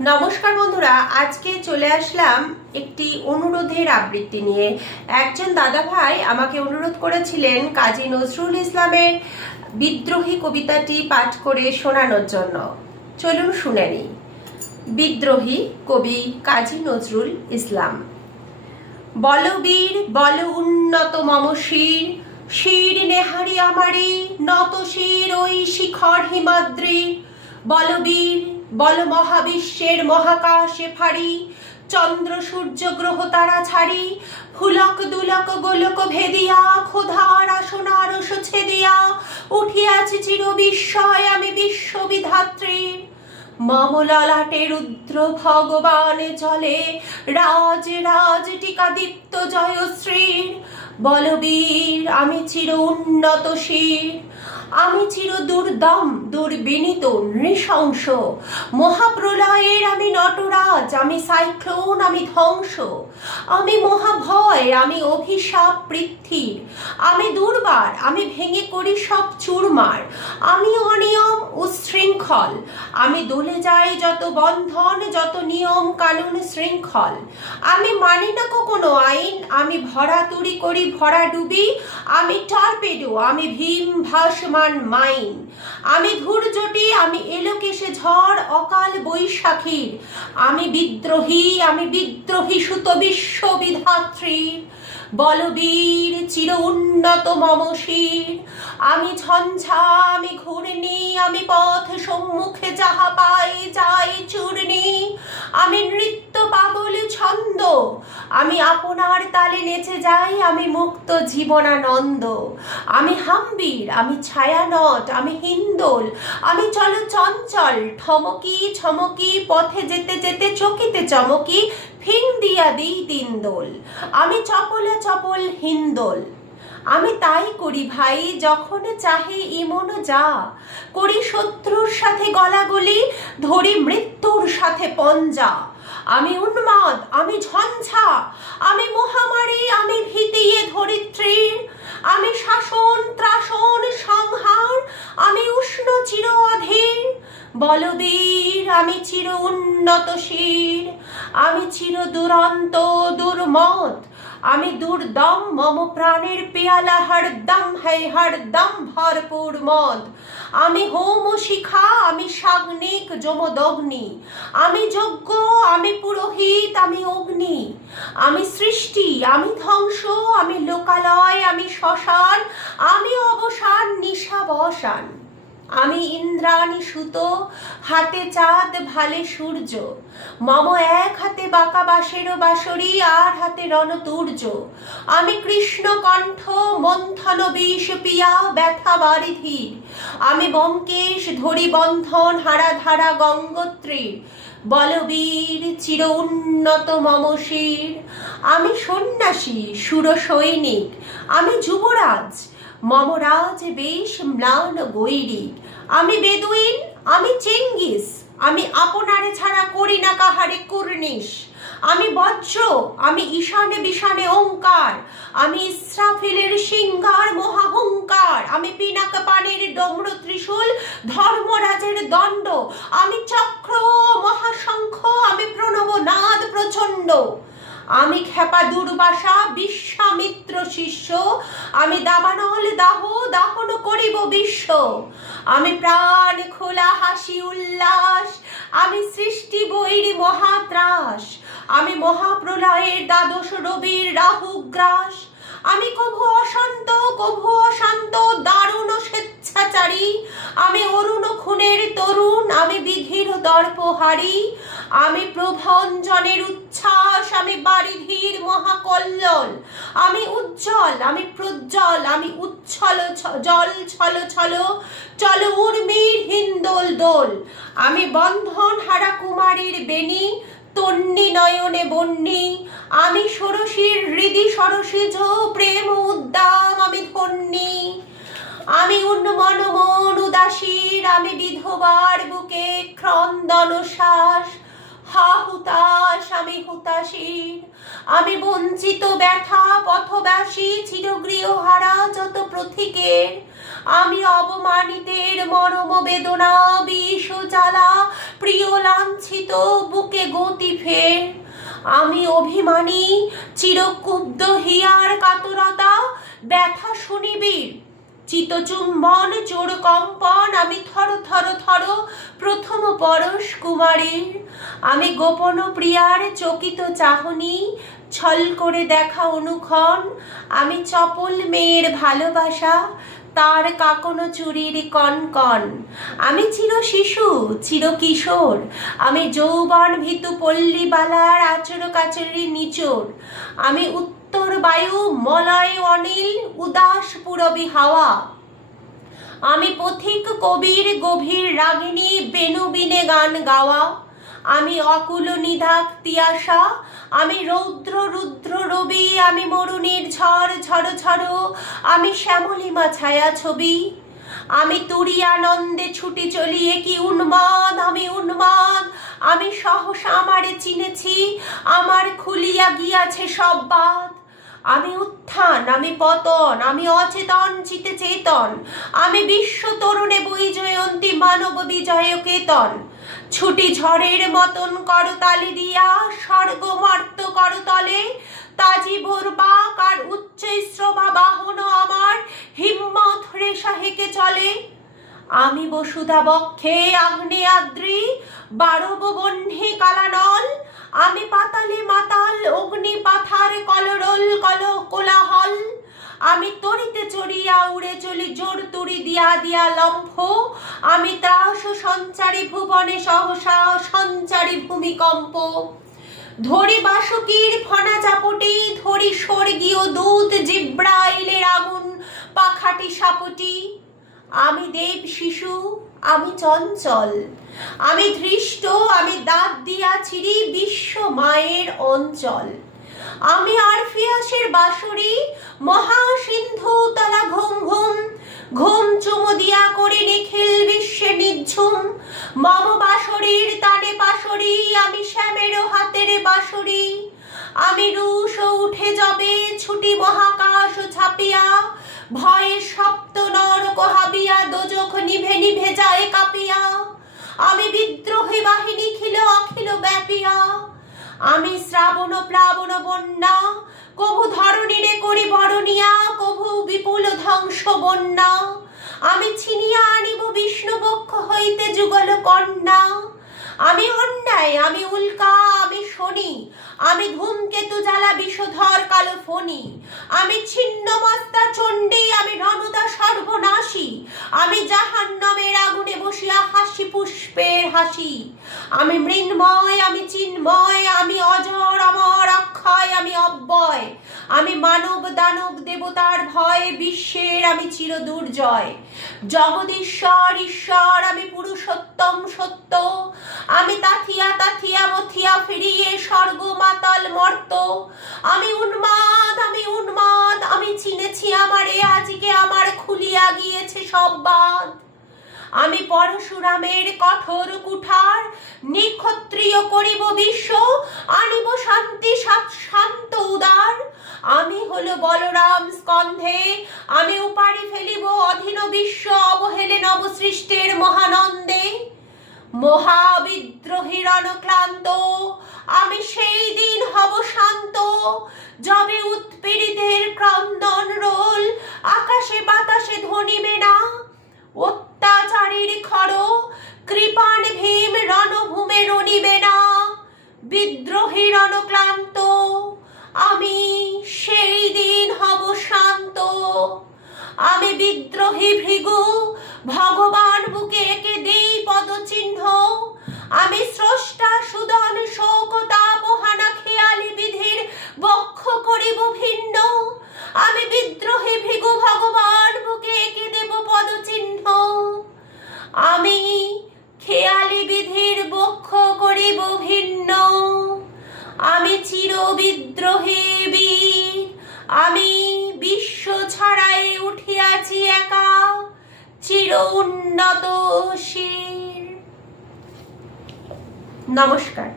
নমস্কার বন্ধুরা, আজকে চলে আসলাম একটি অনুরোধের আবৃত্তি নিয়ে। একজন দাদা ভাই আমাকে অনুরোধ করেছিলেন কাজী নজরুল ইসলামের বিদ্রোহী কবিতাটি পাঠ করে শোনানোর জন্য। চলুন শুনে নিই। বিদ্রোহী কবি কাজী নজরুল ইসলাম। বলবীর বল উন্নত মম শির, শির নেহারি আমারি নত শির ওই শিখর হিমাদ্রি। বলবীর বল মহাবিশ্বের মহাকাশে ফাড়ি, চন্দ্র সূর্য গ্রহ তারা ছাড়ি। ফুলক দুলক গোলক ভেদিয়া, ক্ষুধার আসনার ছেদিয়া। উঠিয়াছি চির বিস্ময় আমি বিশ্ববিধাত্রীর। মম ললাটে রুদ্র ভগবান চলে, রাজ রাজ টিকা দীপ্ত জয়শ্রীর। বলবীর আমি চির উন্নত শির, আমি চির দুর্দম দুর্বিনীত নৃশংস। মহাপ্রলয়ের আমি নটরাজ, আমি সাইক্লোন, আমি ধ্বংস। আমি মহাভয়, আমি অভিশাপ পৃথ্বীর। আমি দুর্বার, আমি ভেঙে করি সব চুরমার। আমি অনিয়ম উচ্ছৃঙ্খল, আমি দলে যাই যত বন্ধন, যত নিয়ম কানুন শৃঙ্খল। আমি মানি না কোনো আইন, আমি ভরাতুরি করি ভরা ডুবি। আমি টর্পেডো, আমি ভীম ভাসমান মাইন। আমি ধূর্জটি, আমি এলোকেশে ঝড় অকাল বৈশাখীর। আমি বিদ্রোহী সুত বিশ্ববিধাত্রীর। বলবীর চির উন্নত মম শির, আমি ঝঞ্ঝা, আমি ঘূর্ণি, আমি পথ সম্মুখে যাহা পাই যাই চূর্ণি। আমি নৃত্য পাগল ছন্দ, আমি আপনার তালে নেচে যাই, আমি মুক্ত জীবনানন্দ। আমি হাম্বির, আমি ছায়ানট, আমি হিন্দোল, আমি চল চঞ্চল ঠমকি ছমকি। পথে যেতে যেতে চকিতে চমকি, ফিং দিয়া দিই তিন দোল। আমি চপলে চপল হিন্দোল, আমি তাই করি ভাই যখন চাহে ইমন যা। করি শত্রুর সাথে গলাগলি, ধরি মৃত্যুর সাথে পঞ্জা। আমি উন্মাদ, আমি ঝঞ্ঝা, আমি মহামারী, আমি ভীতিয়ে ধরিত্রীর। আমি শাসন ত্রাসন সংহার, আমি উষ্ণ চির অধীর। বলবীর আমি চির উন্নত শির, আমি চির দুরন্ত দুর্মদ। আমি দুর্দম, মম প্রাণের পেয়ালা হরদম है হরদম ভরপুর মদ। আমি হোম শিখা, আমি সাগ্নিক যমদগ্নি। আমি যজ্ঞ, আমি পুরোহিত, আমি অগ্নি। আমি সৃষ্টি, আমি ধ্বংস, আমি লোকালয়, আমি শ্মশান। আমি অবসান নিশাবসান। আমি ইন্দ্রাণী সুত, হাতে চাঁদ ভালে সূর্য। মম এক হাতে বাঁকা বাঁশের বাঁশরি, আর হাতে রণতুর্য। আমি কৃষ্ণ কণ্ঠ, মন্থন বিষ পিয়া ব্যথা বারিধির। আমি ব্যোমকেশ, ধরি বন্ধন হারা ধারা গঙ্গোত্রীর। বলবীর চির উন্নত মম শির, আমি সন্ন্যাসী সুর সৈনিক, আমি যুবরাজ, মম রাজ বেশ ম্লান গৈরিক। আমি বেদুইন, আমি চেঙ্গিস, আমি আপনারে ছাড়া করি না কাহারে কুর্নিশ। আমি বজ্র, আমি ঈশানে বিশানে ওঙ্কার, আমি ইসরাফিলের সিংহার মহাহুঙ্কার। আমি পিনাক পানির ডমরু ত্রিশূল, ধর্মরাজের দণ্ড। আমি চক্র মহাশঙ্খ, আমি প্রণব নাদ প্রচণ্ড। আমি খেপা দুর্বাসা, বিশ্বামিত্র শিষ্য, আমি দাবানল দাহ দাহন করিব বিশ্ব। আমি প্রাণ খোলা হাসি উল্লাস, আমি সৃষ্টি বৈরী মহাত্রাস। আমি মহাপ্রলয়ের দ্বাদশ রবির রাহুগ্রাস। আমি কভু অশান্ত দারুণ স্বেচ্ছাচারী। আমি অরুণ খুনের তরুণ, আমি বিধির দর্পহারী। আমি প্রভঞ্জনের উচ্ছ্বাস, আমি বারিধির মহাকল্লোল। আমি উজ্জ্বল, আমি প্রজ্জ্বল, আমি উচ্ছল জল ছল ছল চল উর্মির হিন্দোল দোল। আমি বন্ধন হারা কুমারীর বেণী, তন্নি নয়নে বন্যী। আমি ষোড়শীর হৃদি সরসিজ প্রেম উদ্দাম, আমি ধন্যী। আমি উন্মন মন উদাসীর, আমি বিধবার বুকে ক্রন্দন শ্বাস। হা হুতাশ, আমি হুতাশীর। আমি বঞ্চিত ব্যথা পথবাসী, চিরগৃহহারা যত প্রথিকের। আমি অবমানিতের মরম বেদনা বিষ জ্বালা প্রিয় লাঞ্ছিত বুকে গতি ফের। আমি অভিমানী চিরকুব্ধ হিয়ার কাতরতা ব্যথা শুনিবির চিতচুম্বন চোর কম্পন। আমি থর থর থর প্রথম পরশ কুমারীর। আমি গোপন প্রিয়ার চকিত চাহনি ছল করে দেখা অনুক্ষণ। আমি চপল মেয়ের ভালোবাসা তার কাকনো চুরির কনকন। আমি চির শিশু চির কিশোর। আমি যৌবন ভীতু পল্লীবালার আচর কাচরি নিচোর। আমি উত্তর বায়ু মলয় অনিল উদাস পুরবী হাওয়া। আমি পথিক কবির গভীর রাগিনী বেণুবিনে গান গাওয়া। আমি অকুল নিধাক তিয়াসা। আমি রৌদ্র রুদ্র রবি। আমি মরুণীর ঝড় ঝড় ঝড়। আমি শ্যামলিমা ছায়া ছবি। আমি তুরিয়ানন্দে ছুটি চলিয়ে কি উন্মাদ আমি উন্মাদ। আমি সহসা আমারে চিনেছি আমার খুলিয়া গিয়াছে সব বাদ। আমি উত্থান আমি পতন আমি অচেতন চিতে চেতন। আমি বিশ্ব তরুণে বৈজয়ন্তী মানব বিজয় কেতন। ছুটি ঝড়ের মতন করতালি দিয়া স্বর্গমর্ত করতলে। তাজি ভোরবাক আর উচ্চ শ্রবা বাহন আমার হিম্মত রেশা হেঁকে চলে। আমি বসুধা বক্ষে আগ্নেয়াদ্রি বারব বহ্নি কালানল। আমি পাতালে মাতাল অগ্নি পাথার কলরল কল কোলাহল। আমি তরিতে চড়িয়া উড়ে চলি জোর তুড়ি দিয়া দিয়া লম্ফ। আমি ত্রাস সঞ্চারী ভুবনে সহসা সঞ্চারী ভূমিকম্প। ধরি বাসুকীর ফনা চাপটি ধরি স্বর্গীয় দূত জিব্রাইলের আগুন পাখাটি সাপটি। আমি দেব শিশু আমি চঞ্চল আমি ধৃষ্ট আমি দাঁত দিয়া ছিড়ি বিশ্ব মায়ের অঞ্চল। আমি আরফিয়াসের বাঁশরি মহাসিন্ধু তলা ঘুম ঘুম। ঘুম চুমু দিয়া করি নিখিল বিশ্বে নিঝুম। মম বাঁশরির তানে পাশরি আমি শ্যামের হাতের বাঁশরি। আমি রুশ উঠে যাবে ছুটি মহাকাশ ছাপিয়া। ভয়ে সপ্ত নরক হাবিয়া দোজখ নিভে নিভে যায় কাঁপিয়া। আমি বিদ্রোহী বাহিনী খিল অখিল ব্যাপিয়া। আমি শ্রাবণ প্লাবন বন্যা কভু ধরণীরে করি বরণিয়া কভু বিপুল ধ্বংস বন্যা। আমি ছিনিয়া আনিব বিষ্ণুপক্ষ হইতে যুগল কন্যা। আমি অন্যায় আমি উল্কা আমি শনি। আমি ধূমকেতু জ্বালা বিষধর কালো ফণি। আমি ছিন্নমস্তা চণ্ডী আমি রণদা সর্বনাশী। আমি জাহান্নামের আগুনে বসিয়া হাসি পুষ্পের হাসি। আমি মৃন্ময় আমি চিন্ময় আমি অজর অমর অক্ষয় আমি অব্যয়। আমি মানব দানব দেবতার ভয় বিশ্বের আমি চির দুর্জয়। জগদীশ্বর ঈশ্বর আমি পুরুষোত্তম সত্য। আমি তাথিয়া তাথিয়া মথিয়া ফিরিয়ে স্বর্গ মাতাল মর্ত। আমি উন্মাদ আমি চিনেছি আমারে আজকে আমার খুলিয়া গিয়েছে সব বাদ। আমি পরশুরামের কঠোর কুঠার নিক্ষত্রিয় করিব বিশ্ব। আনিব শান্তি শান্ত উদার। আমি হলো বলরাম স্কন্ধে আমি উপাড়ি ফেলিব অধীন বিশ্ব অবহেলে নবসৃষ্টের মহানন্দে। মহাবিদ্রোহী রণক্লান্ত আমি সেই দিন হব শান্ত। যবে উৎপীড়িতের ক্রন্দন রোল আকাশে বাতাসে ধ্বনিবে না। অত্যাচারীর খড় কৃপাণ ভীম রণভূমে রণিবে না। বিদ্রোহী রণক্লান্ত আমি সেই দিন হব শান্ত। আমি বিদ্রোহী ভৃগু ভগবান বুকে এঁকে দেই পদচিহ্ন। আমি স্রষ্টা সুদন শোক তাপহানা খেয়ালি বিধির বক্ষ করিব ভিন্ন। আমি বিদ্রোহী ভৃগু ভগবান বুকে এঁকে দেব পদচিহ্ন। আমি খেয়ালি বিধির বক্ষ করিব ভিন্ন। আমি চির বিদ্রোহী বীর আমি বিশ্ব ছড়াই উঠিয়াছি একা চির উন্নত শির। নমস্কার।